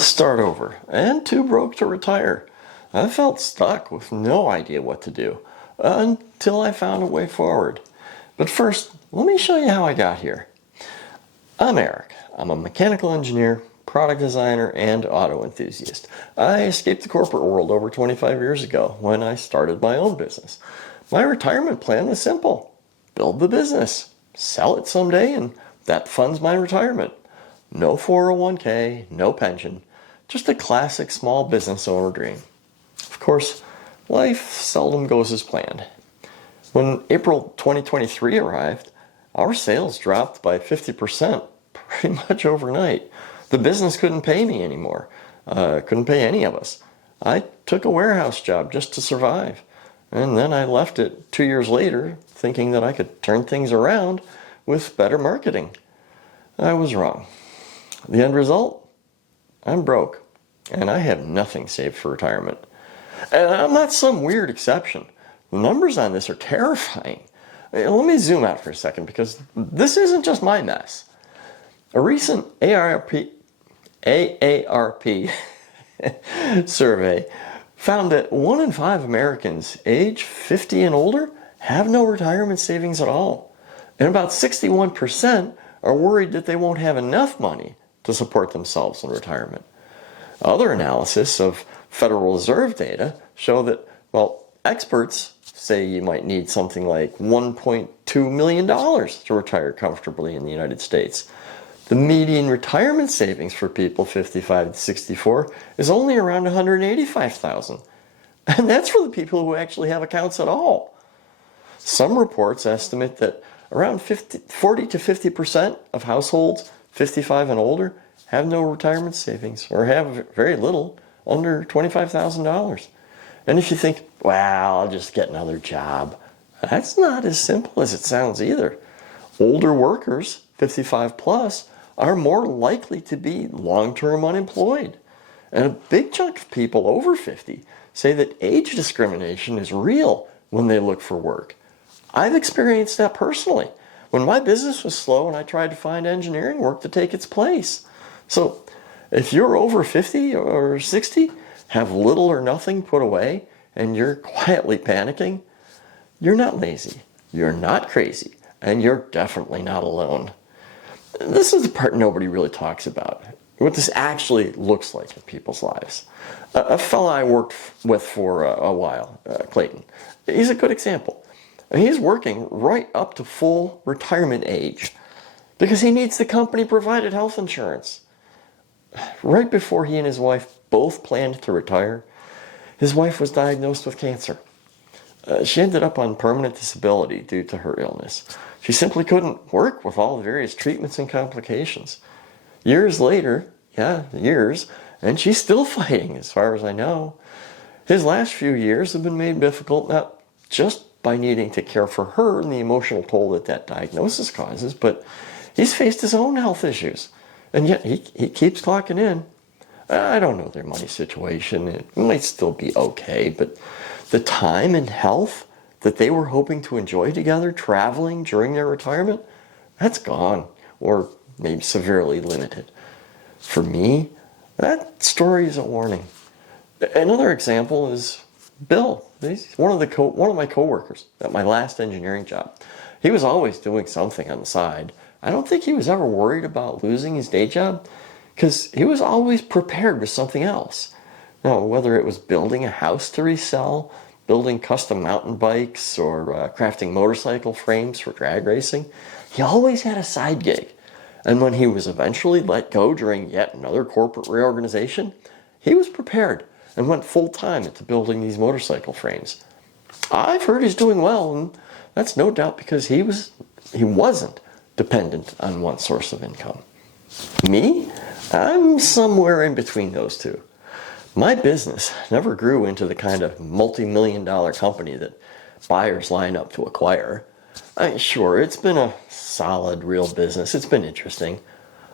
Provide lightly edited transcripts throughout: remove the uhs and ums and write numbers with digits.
to start over and too broke to retire. I felt stuck with no idea what to do until I found a way forward. But first, let me show you how I got here. I'm Eric. I'm a mechanical engineer, product designer, and auto enthusiast. I escaped the corporate world over 25 years ago when I started my own business. My retirement plan was simple. Build the business, sell it someday, and that funds my retirement. No 401k, no pension, just a classic small business owner dream. Of course, life seldom goes as planned. When April 2023 arrived, our sales dropped by 50% pretty much overnight. The business couldn't pay me anymore. Couldn't pay any of us. I took a warehouse job just to survive. And then I left it 2 years later, thinking that I could turn things around with better marketing. I was wrong. The end result? I'm broke, and I have nothing saved for retirement. And I'm not some weird exception. The numbers on this are terrifying. Let me zoom out for a second, because this isn't just my mess. A recent AARP survey found that 1 in 5 Americans age 50 and older have no retirement savings at all. And about 61% are worried that they won't have enough money to support themselves in retirement. Other analysis of Federal Reserve data show that, experts say you might need something like $1.2 million to retire comfortably in the United States. The median retirement savings for people 55 to 64 is only around $185,000. And that's for the people who actually have accounts at all. Some reports estimate that around 40 to 50% of households 55 and older have no retirement savings or have very little, under $25,000. And if you think, I'll just get another job, that's not as simple as it sounds either. Older workers, 55 plus, are more likely to be long-term unemployed. And a big chunk of people over 50 say that age discrimination is real when they look for work. I've experienced that personally when my business was slow and I tried to find engineering work to take its place. So if you're over 50 or 60, have little or nothing put away, and you're quietly panicking, you're not lazy, you're not crazy, and you're definitely not alone. This is the part nobody really talks about, what this actually looks like in people's lives. A fella I worked with for a while, Clayton, he's a good example. He's working right up to full retirement age because he needs the company-provided health insurance. Right before he and his wife both planned to retire, his wife was diagnosed with cancer. She ended up on permanent disability due to her illness. She simply couldn't work with all the various treatments and complications. Years later, and she's still fighting as far as I know. His last few years have been made difficult not just by needing to care for her and the emotional toll that diagnosis causes, but he's faced his own health issues. And yet he keeps clocking in. I don't know their money situation. It might still be okay, but the time and health that they were hoping to enjoy together traveling during their retirement, that's gone, or maybe severely limited. For me, that story is a warning. Another example is Bill. He's one of my coworkers at my last engineering job. He was always doing something on the side. I don't think he was ever worried about losing his day job because he was always prepared with something else. Now, whether it was building a house to resell, building custom mountain bikes, or crafting motorcycle frames for drag racing, he always had a side gig. And when he was eventually let go during yet another corporate reorganization, he was prepared and went full-time into building these motorcycle frames. I've heard he's doing well, and that's no doubt because he wasn't dependent on one source of income. Me? I'm somewhere in between those two. My business never grew into the kind of multi-million-dollar company that buyers line up to acquire. Sure, it's been a solid, real business. It's been interesting.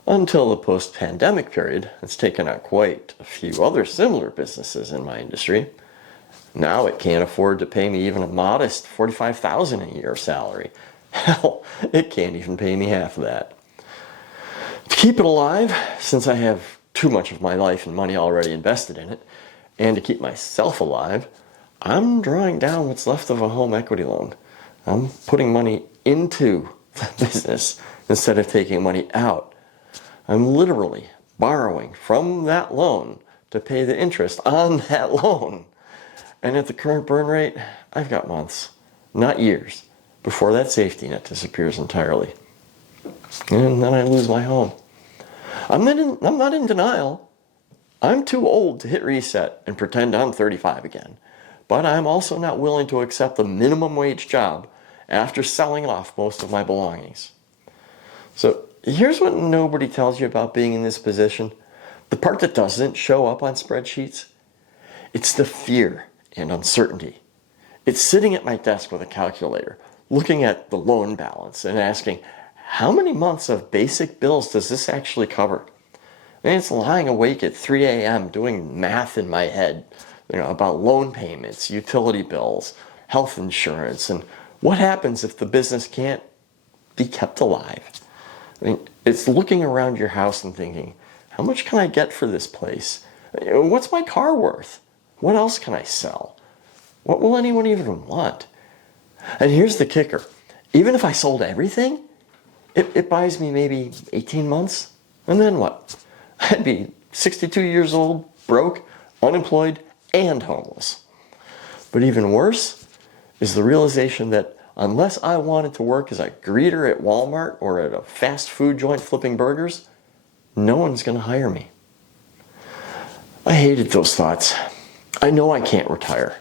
Until the post-pandemic period, it's taken out quite a few other similar businesses in my industry. Now it can't afford to pay me even a modest $45,000 a year salary. Hell, it can't even pay me half of that. To keep it alive, since I have too much of my life and money already invested in it, and to keep myself alive, I'm drawing down what's left of a home equity loan. I'm putting money into the business instead of taking money out. I'm literally borrowing from that loan to pay the interest on that loan. And at the current burn rate, I've got months, not years, before that safety net disappears entirely. And then I lose my home. I'm not in denial. I'm too old to hit reset and pretend I'm 35 again. But I'm also not willing to accept a minimum wage job after selling off most of my belongings. So here's what nobody tells you about being in this position. The part that doesn't show up on spreadsheets, it's the fear and uncertainty. It's sitting at my desk with a calculator, looking at the loan balance and asking, how many months of basic bills does this actually cover? And it's lying awake at 3 a.m. doing math in my head, about loan payments, utility bills, health insurance, and what happens if the business can't be kept alive. It's looking around your house and thinking, how much can I get for this place? What's my car worth? What else can I sell? What will anyone even want? And here's the kicker. Even if I sold everything, it buys me maybe 18 months. And then what? I'd be 62 years old, broke, unemployed, and homeless. But even worse is the realization that unless I wanted to work as a greeter at Walmart or at a fast food joint flipping burgers, no one's going to hire me. I hated those thoughts. I know I can't retire.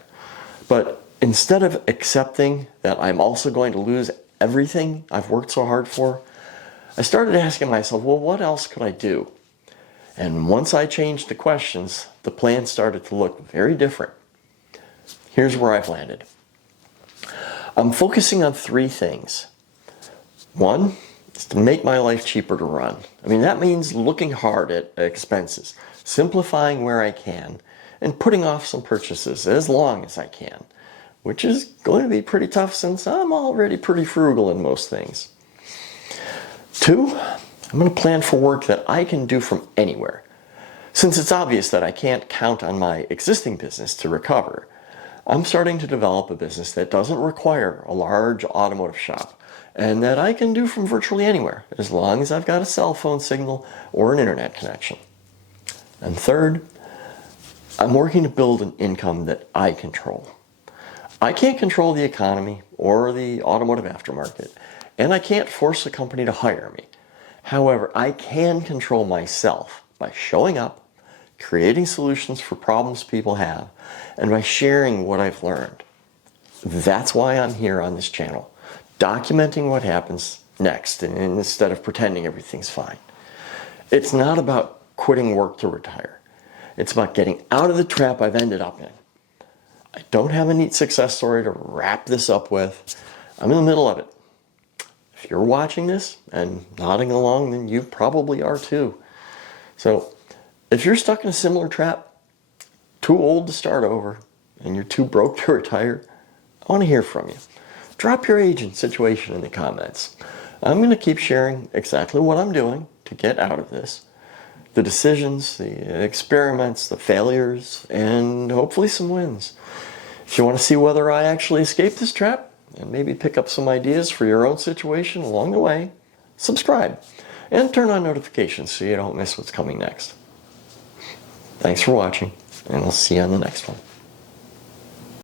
But instead of accepting that I'm also going to lose everything I've worked so hard for, I started asking myself, well, what else could I do? And once I changed the questions, the plan started to look very different. Here's where I've landed. I'm focusing on 3 things. One is to make my life cheaper to run. That means looking hard at expenses, simplifying where I can, and putting off some purchases as long as I can, which is going to be pretty tough since I'm already pretty frugal in most things. 2, I'm going to plan for work that I can do from anywhere. Since it's obvious that I can't count on my existing business to recover, I'm starting to develop a business that doesn't require a large automotive shop and that I can do from virtually anywhere as long as I've got a cell phone signal or an internet connection. And 3rd, I'm working to build an income that I control. I can't control the economy or the automotive aftermarket, and I can't force a company to hire me. However, I can control myself by showing up, creating solutions for problems people have, and by sharing what I've learned. That's why I'm here on this channel, documenting what happens next instead of pretending everything's fine. It's not about quitting work to retire. It's about getting out of the trap I've ended up in. I don't have a neat success story to wrap this up with. I'm in the middle of it. If you're watching this and nodding along, then you probably are too. So if you're stuck in a similar trap, too old to start over, and you're too broke to retire, I want to hear from you. Drop your age and situation in the comments. I'm going to keep sharing exactly what I'm doing to get out of this. The decisions, the experiments, the failures, and hopefully some wins. If you want to see whether I actually escape this trap and maybe pick up some ideas for your own situation along the way, subscribe and turn on notifications so you don't miss what's coming next. Thanks for watching, and I'll see you on the next one.